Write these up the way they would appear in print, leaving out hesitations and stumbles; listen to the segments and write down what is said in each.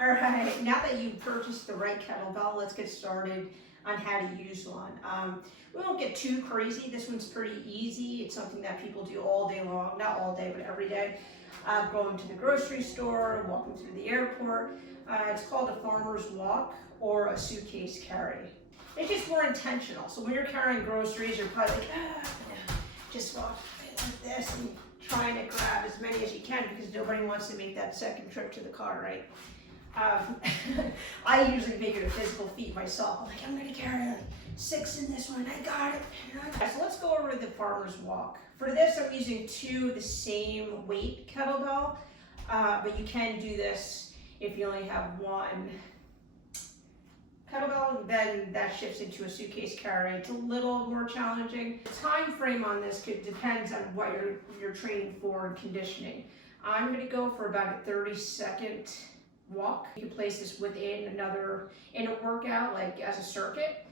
All right, now that you've purchased the right kettlebell, let's get started on how to use one. We won't get too crazy. This one's pretty easy. It's something that people do all day long, not all day, but every day. Going to the grocery store, walking through the airport. It's called a farmer's walk or a suitcase carry. It's just more intentional. So when you're carrying groceries, you're probably like, just walk like this and trying to grab as many as you can because nobody wants to make that second trip to the car, right? I usually make it a physical feat myself. I'm like, I'm gonna carry like 6 in this one, I got it. So let's go over the farmer's walk. For this, I'm using 2 of the same weight kettlebell, but you can do this if you only have 1 kettlebell, then that shifts into a suitcase carry. It's a little more challenging. The time frame on this depends on what you're training for and conditioning. I'm gonna go for about a 30-second walk. You can place this within in a workout, like as a circuit,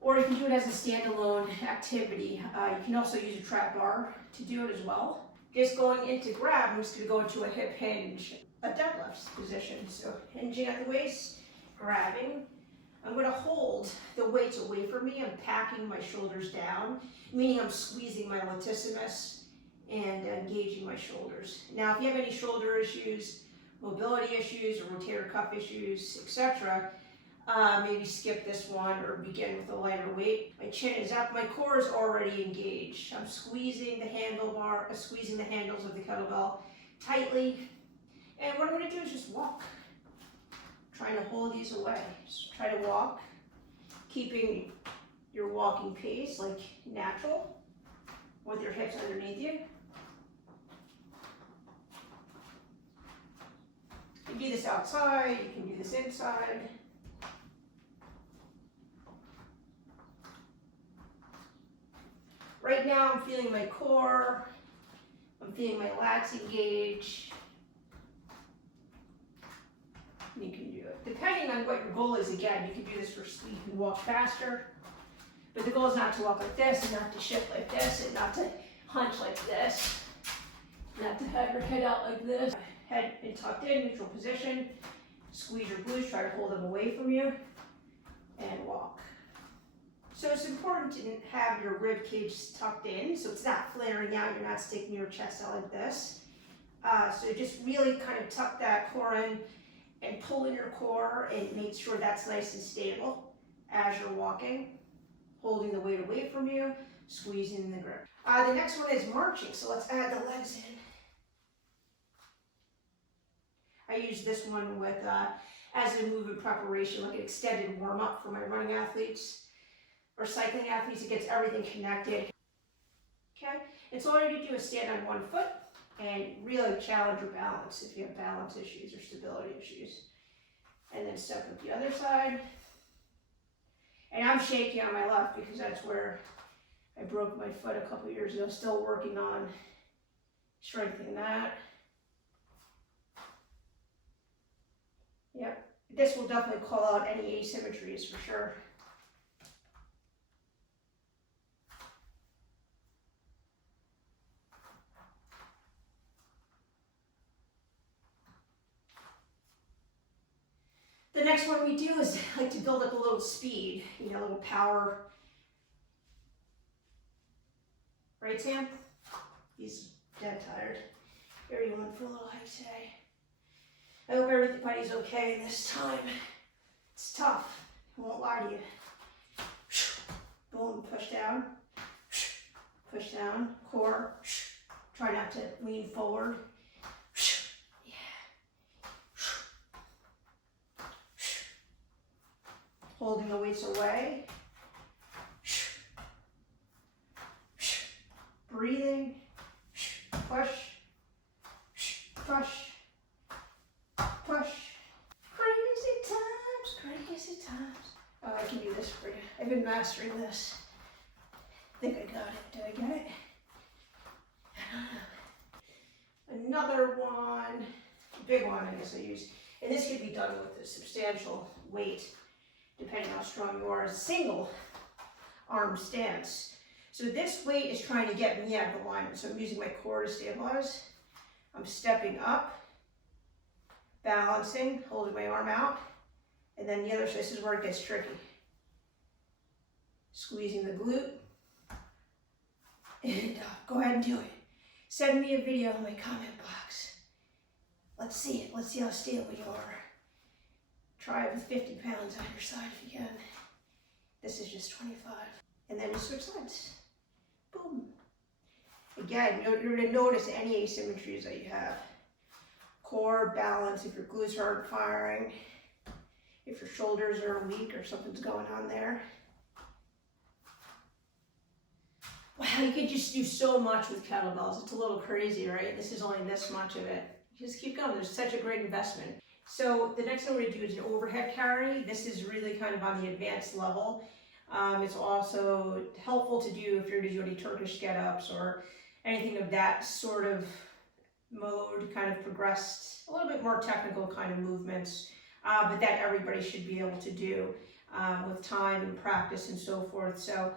or you can do it as a standalone activity. You can also use a trap bar to do it as well. Just going into grab, I'm just gonna go into a hip hinge, a deadlift position. So hinging at the waist, grabbing. I'm gonna hold the weights away from me. I'm packing my shoulders down, meaning I'm squeezing my latissimus and engaging my shoulders. Now, if you have any shoulder issues, mobility issues, or rotator cuff issues, etc., maybe skip this one or begin with a lighter weight. My chin is up, my core is already engaged. I'm squeezing the handles of the kettlebell tightly. And what I'm gonna do is just walk. Trying to hold these away. Just try to walk, keeping your walking pace like natural with your hips underneath you. You can do this outside, you can do this inside. Right now I'm feeling my core, I'm feeling my lats engage. You can do it. Depending on what your goal is, again, you can do this for speed. You can walk faster, but the goal is not to walk like this, and not to shift like this, and not to hunch like this, not to have your head out like this. Head in tucked in, neutral position. Squeeze your glutes, try to hold them away from you, and walk. So it's important to have your rib cage tucked in, so it's not flaring out, you're not sticking your chest out like this. So just really kind of tuck that core in, and pull in your core and make sure that's nice and stable as you're walking, holding the weight away from you, squeezing the grip. The next one is marching, so let's add the legs in. I use this one with as a movement preparation, like an extended warm-up for my running athletes or cycling athletes. It gets everything connected. Okay, and so all you do is stand on one foot and really challenge your balance if you have balance issues or stability issues. And then step with the other side. And I'm shaky on my left because that's where I broke my foot a couple years ago. Still working on strengthening that. Yep, this will definitely call out any asymmetries for sure. The next one we do is like to build up a little speed, a little power. Right, Sam? He's dead tired. Here you went for a little hike today. I hope everybody's okay this time. It's tough, I won't lie to you. Boom, push down, core. Try not to lean forward. Holding the weights away. Breathing. Push. Push. Push. Crazy times. Oh, I can do this for you. I've been mastering this. I think I got it. Did I get it? Another one. Big one, I guess I use. And this can be done with a substantial weight, depending how strong you are, as a single arm stance. So this weight is trying to get me out of alignment. So I'm using my core to stabilize. I'm stepping up, balancing, holding my arm out. And then the other side, this is where it gets tricky. Squeezing the glute. And go ahead and do it. Send me a video in my comment box. Let's see it. Let's see how stable you are. Try it with 50 pounds on your side if you can. This is just 25. And then you switch sides. Boom. Again, you're going to notice any asymmetries that you have. Core, balance, if your glutes aren't firing, if your shoulders are weak or something's going on there. Wow, you could just do so much with kettlebells. It's a little crazy, right? This is only this much of it. Just keep going. There's such a great investment. So the next thing we're going to do is an overhead carry. This is really kind of on the advanced level. It's also helpful to do if you're doing any Turkish get-ups or anything of that sort of mode, kind of progressed, a little bit more technical kind of movements, but that everybody should be able to do with time and practice and so forth. So